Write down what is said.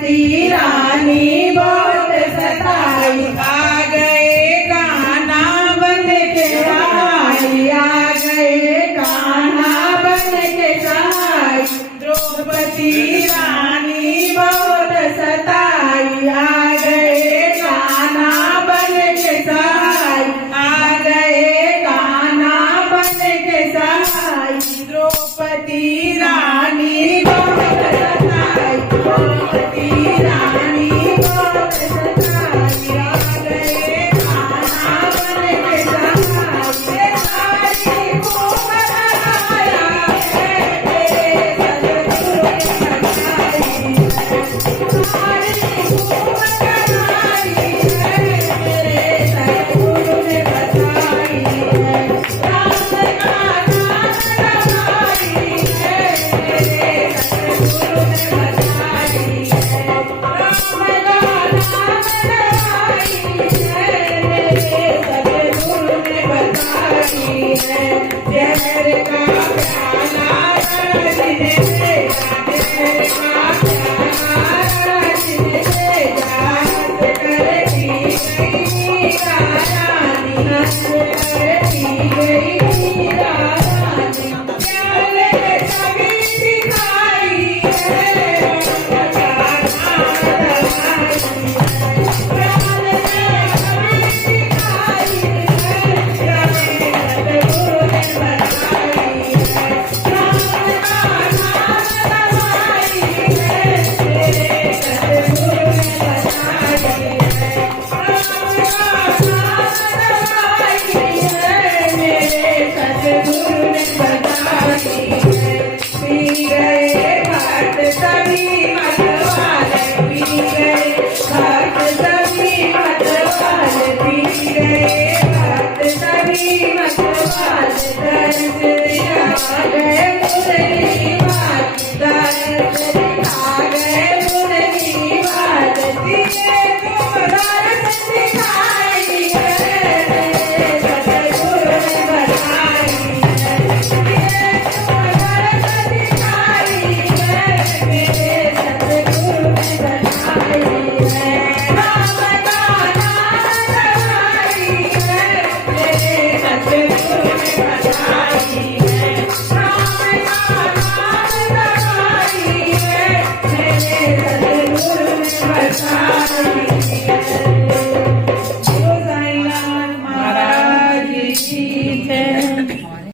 தீரா. Bye.